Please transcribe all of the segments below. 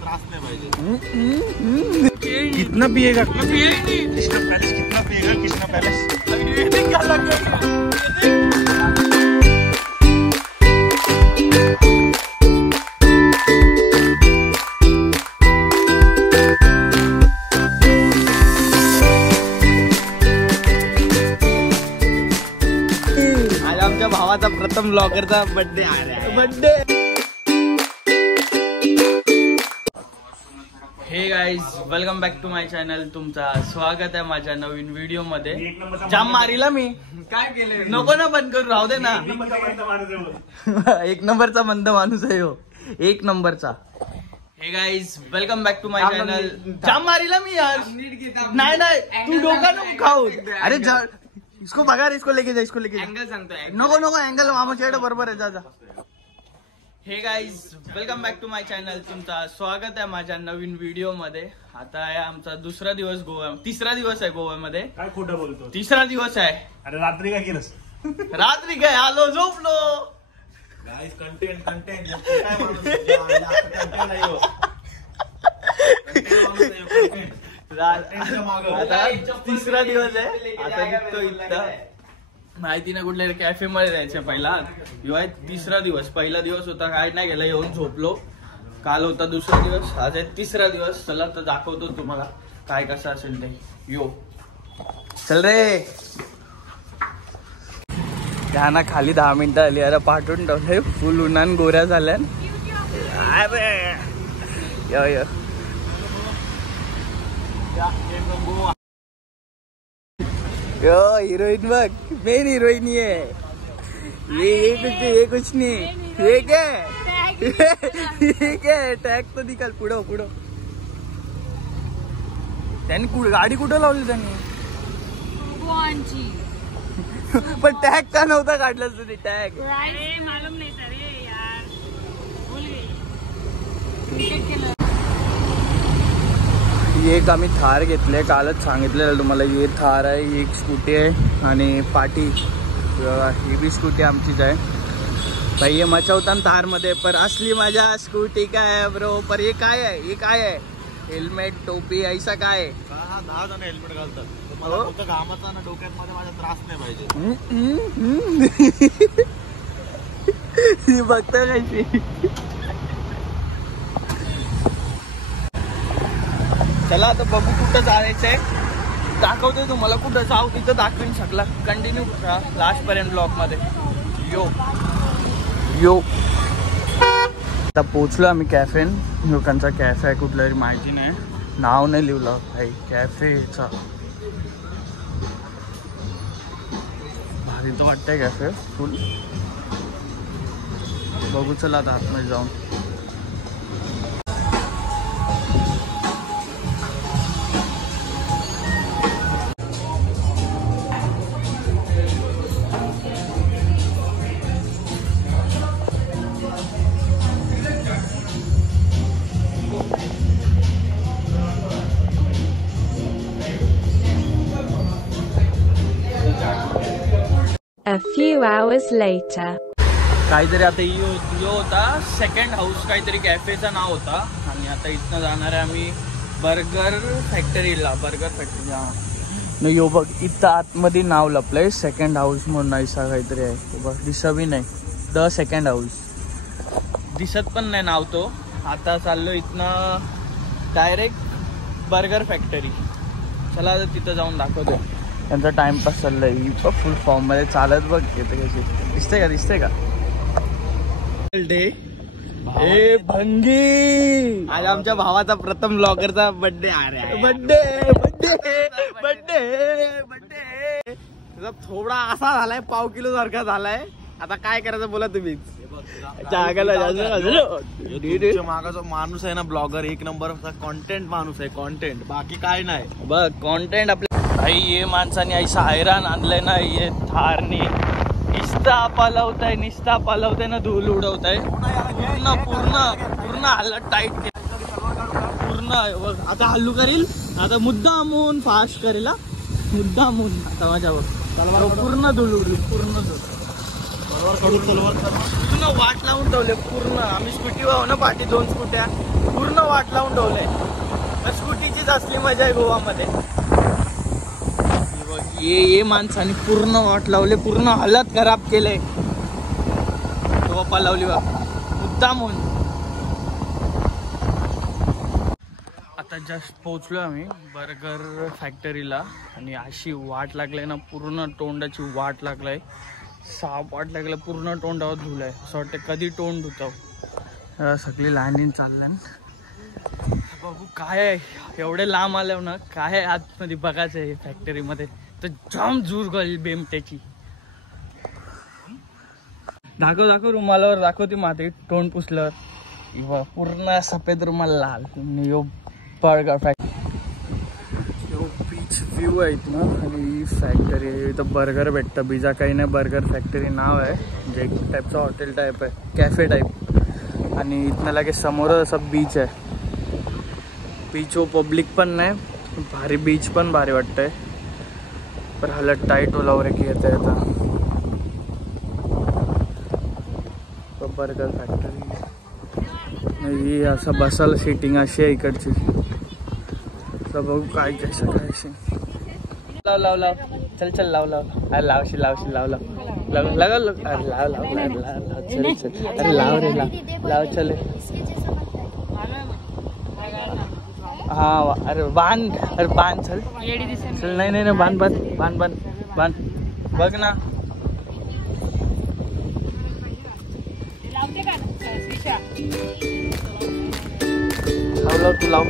त्रास नाही पाहिजे। कितना पिएगा? कृष्णा पैलेस कितना पिएगा? कृष्णा पैलेस आज आमच्या भावाचा प्रथम ब्लॉगरचा बर्थडे आहे। Birthday. Hey guys, welcome back to my channel. तुमचा स्वागत आहे माझ्या नवीन व्हिडिओ मध्ये। जाम मारीला मी काय केलं? नको ना बंद करू, राहू दे ना। एक नंबरचा मंद माणूस आहे हो, एक नंबरचा। Hey guys, welcome back to my channel. जाम मारीला मी यार। नाही नाही, तू डोका नको खाऊ। अरे इसको भगा रे, इसको लेके जा, इसको लेके जा। एंगल सांगतो, नको नको एंगल मामाच्या बरोबर आहे, जा जा। Hey guys, welcome back to my channel. तुमचा स्वागत आहे माझ्या नवीन व्हिडिओ मध्ये। आता आहे आमचा दुसरा दिवस गोवा, तिसरा दिवस आहे गोव्यामध्ये। काय खोटं बोलतो? तिसरा दिवस आहे। अरे रात्री काय केलंस? रात्री काय आलो, झोपलो। गाईस, कंटेंट कंटेंट आता तिसरा दिवस आहे। आता निघतो इथं, माहिती ना कुठल्या कॅफे मध्ये जायचं। पहिला आहे तिसरा दिवस, पहिला दिवस होता काय नाही गेला, येऊन झोपलो। काल होता दुसरा दिवस, आज आहे तिसरा दिवस। चला तर दाखवतो तुम्हाला काय कसं असेल ते। यो चल रे। त्यांना खाली 10 मिनिटं आली। अरे पाठवून ठेवले, फुल उन्हान गोऱ्या झाल्या। अरे यो यो यो हिरोइन बघ, मेन हिरोइन ये कुछ नहीं। ये क्या ये क्या टॅग तो निकाल। पुढं पुढं त्यांनी गाडी कुठं लावली त्यांनी? पण टॅग का नव्हता काढला तुझी? टॅग मालूम नाही सर यार, भूल गई। एक आम्ही थार घेतले, कालच सांगितलेलं तुम्हाला। ही थार आहे, ही एक स्कूटी आहे आणि पाटी, ही बी स्कूटी आमचीच आहे भाई। ये मचवता थार मध्ये, पर असली माझ्या स्कूटी काय आहे ब्रो? पर हे काय आहे? हे काय आहे? हेल्मेट टोपी ऐसा काय? 10 जण हेल्मेट घालतात। मला फक्त घामाचा ना डोक्यात मध्ये माझा त्रास नाही पाहिजे। बघता कशी चला आता बघू कुठं जायचंय, दाखवतोय तुम्हाला। कुठं जाऊ तिथं दाखवून शकला। कंटिन्यू लास्ट पर्यंत ब्लॉग मध्ये। यो यो आता पोचलो आम्ही कॅफे। लोकांचा कॅफे आहे, कुठला तरी माहिती नाही, नाव नाही लिहिलं भाई कॅफेचा। भारी तर वाटतंय कॅफे फुल। बघू चला आता आतमध्ये जाऊन। A few hours later. काहीतरी आता यो होता सेकंड हाऊस, काहीतरी कॅफेचं नाव होता। आणि आता इथनं जाणार आहे आम्ही बर्गर फॅक्टरीला। बर्गर फॅक्टरी हा यो बघ, इथं आतमध्ये नाव लपलंय सेकंड हाऊस म्हणून, ऐसा काहीतरी आहे बघ। दिसत बी नाही, द सेकंड हाऊस दिसत पण नाही नाव तो। आता चाललो इथनं डायरेक्ट बर्गर फॅक्टरी। चला आता तिथं जाऊन दाखवतो। त्यांचा टाइमपास चाललाय, फुल फॉर्म मध्ये चालत बघ येते कशी दिसतंय का? दिसतंय का? ए भंगी, आज आमच्या भावाचा प्रथम ब्लॉगरचा बर्थडे आहे। बर्थडे बर्थडे बर्थडे बर्थडे तुझा थोडा असा झालाय, पाव किलो सारखा झालाय। आता काय करायचं बोला तुम्ही? मागा जो माणूस आहे ना ब्लॉगर, एक नंबरचा कॉन्टेंट माणूस आहे। कॉन्टेंट, बाकी काय नाही बघ। कॉन्टेंट आपल्या भाई, ये माणसाने ऐसा हैराण आणलंय ना, ये थारनी निस्ता पालवताय, निस्ता पालवताय ना, धूल उडवताय पूर्ण पूर्ण पूर्ण हालत टाईट पूर्ण। आता हल्लू करील, आता मुद्दामून फास्ट करेल, मुद्दामून आता माझ्यावर पूर्ण धूल उडली, पूर्ण धूल। पूर्ण वाट लावून ठेवले पूर्ण. आम्ही स्कूटी वाहू ना पाठी 2 स्कूट्या पूर्ण वाट लावून ठेवले. स्कूटीचीच असली मजा आहे गोवामध्ये. ये माणसाने पूर्ण वाट लावले, पूर्ण हालत खराब केले. बाप्पा लावली बा मुद्दाम होऊन. आता जस्ट पोहोचलो आम्ही बर्गर फॅक्टरीला आणि अशी वाट लागलाय ना, पूर्ण तोंडाची वाट लागलाय. साप वाट लागलाय, पूर्ण तोंडावर धुलाय. असं वाटतं कधी तोंड धुताव. सगळी लाईनीन चाललं. बघू काय आहे. एवढे लांब आल्यावर ना काय आहे आतमध्ये बघायचं आहे फॅक्टरीमध्ये. तर जाम जूर गळी बेमट्याची. दाखव रुमालावर दाखव ती माती तोंड पुसल्यावर. पूर्ण सफेद रुमाल लाल. यो बर्गर फॅक्टरी बीच व्ह्यू आहेत ना. आणि फॅक्टरी इथं बर्गर भेटतं. बिजा काही नाही, बर्गर फॅक्टरी नाव आहे. म्हणजे एक टाईपचं हॉटेल टाईप आहे, कॅफे टाईप. आणि इथनं लगेच समोरच असं बीच आहे. बीच व पब्लिक पण नाही, भारी बीच पण भारी वाटतंय. पर हालत टाईट ओलावर की येत आहे आता. बर्गर फॅक्टरी ही असं बसायला सिटिंग अशी आहे इकडची. तर बघू काय कसं काय. लाव चल लाव अरे लावशी लाव चल. अरे लाव रे लाव चल. हा अरे बांध चल. नाही बांध बघ ना. लाव तू लाव.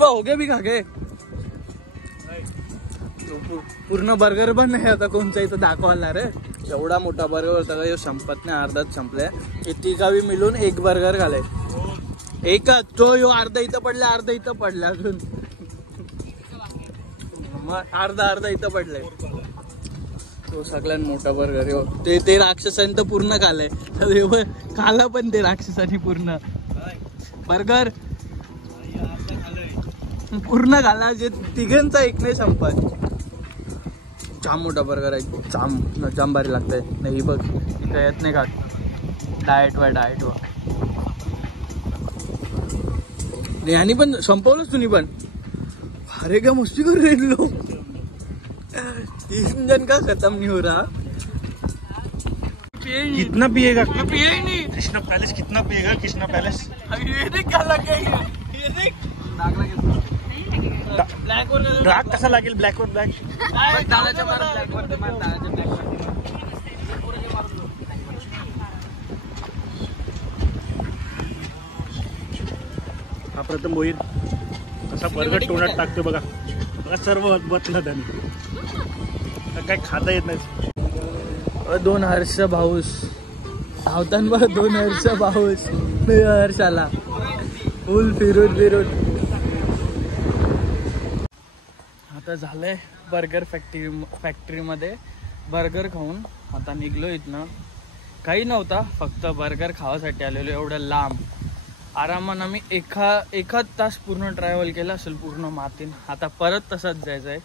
हो गया भी खा गए. पूर्ण बर्गर पण नाही आता कोणचा इथं दाखवणार रे. एवढा मोठा बर्गर होता का संपत नाही, अर्धाच संपलाय. किती गावी मिळून एक बर्गर घालाय. एकच तो यो अर्धा इथं पडला, अर्धा इथं पडला. अजून मग अर्धा इथं पडलाय. तो सगळ्यात मोठा बर्गर यो. ते राक्षसाने तर पूर्ण खाल्लाय. खाला पण ते राक्षसाने पूर्ण बर्गर पूर्ण घाला. जे तिघांचा एक नाही संपत. जाम मोठा बर्गर आहे. जाम भारी लागतंय. नाही बघ इथं येत नाही का डाएट वर आणि पण संपवलंच तुम्ही पण. अरे का मस्ती कर रहे लोग. इंजन का खत्म नहीं हो रहा. कितना पिएगा? पिए ही नहीं. कृष्णा पैलेस कितना पिएगा? कृष्णा पैलेस ये देख क्या लग गया. ये देख ब्लॅक वर डार्क कसा लागेल. ब्लॅक वर ब्लॅक हा प्रथम होईल. कसा बर्गर तोंडात टाकतो बघा. सर्व बतलं त्याने. काय खाता येत नाही. 2 हर्ष भाऊस धावताना 2 हर्ष भाऊस. हर्षाला फुल फिरून आता झालंय बर्गर फॅक्टरीमध्ये बर्गर खाऊन आता निघलो इथनं. काही नव्हता, फक्त बर्गर खावासाठी आलेलो. एवढं लांब आरामानं आम्ही एखाद तास पूर्ण ट्रॅव्हल केलं असेल पूर्ण मातीन. आता परत तसंच जायचं आहे.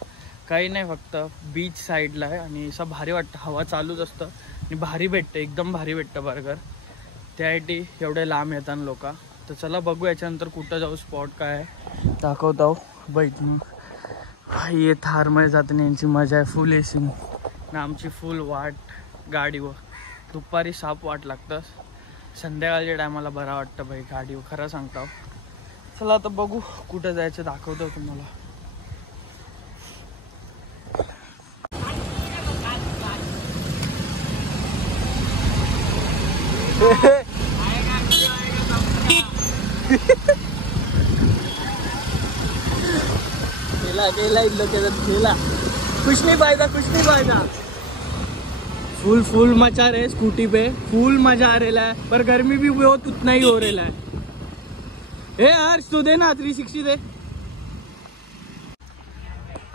काही नाही, फक्त बीच साईडला आहे आणि असं भारी वाटतं. हवा चालूच असतं आणि भारी भेटतं, एकदम भारी भेटतं बर्गर. त्यासाठी एवढे लांब येतात लोक. तर चला बघू याच्यानंतर कुठं जाऊ, स्पॉट काय आहे दाखवतो. बैठ ये थारमध्ये जाताना यांची मजा आहे. फुल एसी ना आमची फुल वाट गाडीवर. दुपारी साप वाट लागतं. संध्याकाळच्या टायमाला बरा वाटतं भाई गाडीवर, खरं सांगतो. चला आता बघू कुठं जायचं, दाखवतो तुम्हाला. गेला इन खेला. कुछ नहीं फायदा. फुल मचा रहे स्कूटी पे. फुल मजा आ रहा है, पर गर्मी भी बहुत उतना ही हो रहा है. हे यार तू दे ना 360 दे.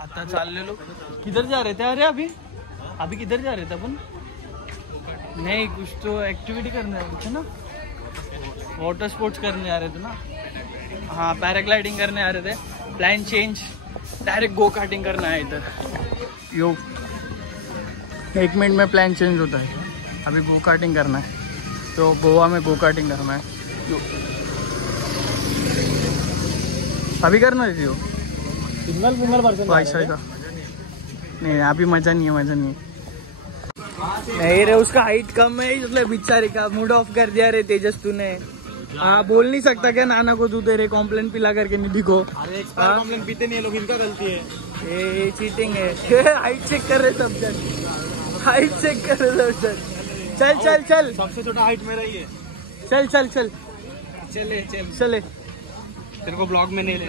आता चाललेलो किधर जा रहे थे अरे अभी किधर जा रहे थे अपन नहीं कुछ तो एक्टिविटी करने आ रहे थे ना वाटर स्पोर्ट्स करने आ रहे थे ना हाँ पैराग्लाइडिंग करने आ रहे थे plan change direct go karting करना है इधर यो 1 मिनट में प्लान चेंज होता है अभी गो कार्टिंग करना है तो गोवा में गो कार्टिंग करना है यो अभी करना है यो सिंगल वाईफाई का नहीं अभी मजा नहीं है नहीं रे उसका हाइट कम है इसलिए बेचारे का मूड ऑफ कर दिया रे तेजस तूने हाँ बोल नहीं सकता क्या नाना को तू तेरे कॉम्प्लेन पिला करके निधि को अरे कॉम्प्लेन पीते नहीं लोग इनका गलती है ये चीटिंग है हाइट चेक कर रहे सब जन हाइट चेक कर रहे सब जन चल सबसे छोटा हाइट मेरा ही है चल चले तेरे को ब्लॉग में नहीं ले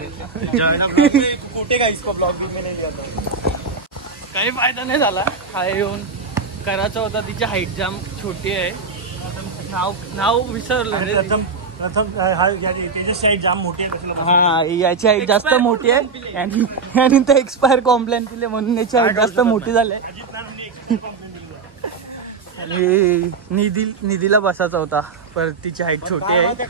फुटेगा इसको ब्लॉग में नहीं लिया था काही फायदा नाही झाला हा येऊन करायचा होता तिची हाईट जाम छोटी आहे नाव विसरलं रे प्रथम तेजस हाईट जाम मोठी आहे हा याची हाईट जास्त मोठी आहे आणि ते एक्सपायर कॉम्प्लेन केले म्हणून याची हाईट जास्त मोठी झाली आणि निधीला बसायचा होता पर तिची हाईट छोटी आहे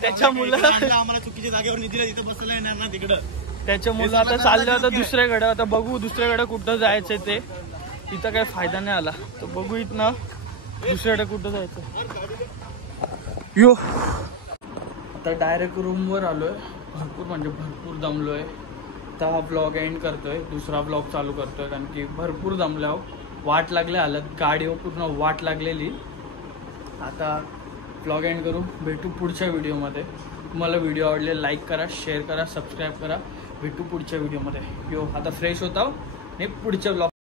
त्याच्यामुळे आम्हाला चुकीच्या जागेवर निधीला तिथं बसला येणार ना तिकडं त्याच्यामुळे आता चाललं होतं दुसऱ्याकडे आता बघू दुसऱ्याकडे कुठं जायचंय ते तिथं काही फायदा नाही आला तर बघू इथनं दुसऱ्याकडे कुठं जायचं यो आता डायरेक्ट रूमवर आलोय भरपूर दमलोय तर हा ब्लॉग एंड करतोय दुसरा ब्लॉग चालू करतोय कारण की भरपूर दमलो वाट लागले हालत गाडीवर पूर्ण वाट लागलेली आता ब्लॉग एंड करू भेटू पुढच्या व्हिडिओमध्ये तुम्हाला व्हिडिओ आवडले लाईक करा शेअर करा सबस्क्राईब करा भेटू पुढच्या व्हिडिओमध्ये यो आता फ्रेश होता आणि पुढच्या ब्लॉग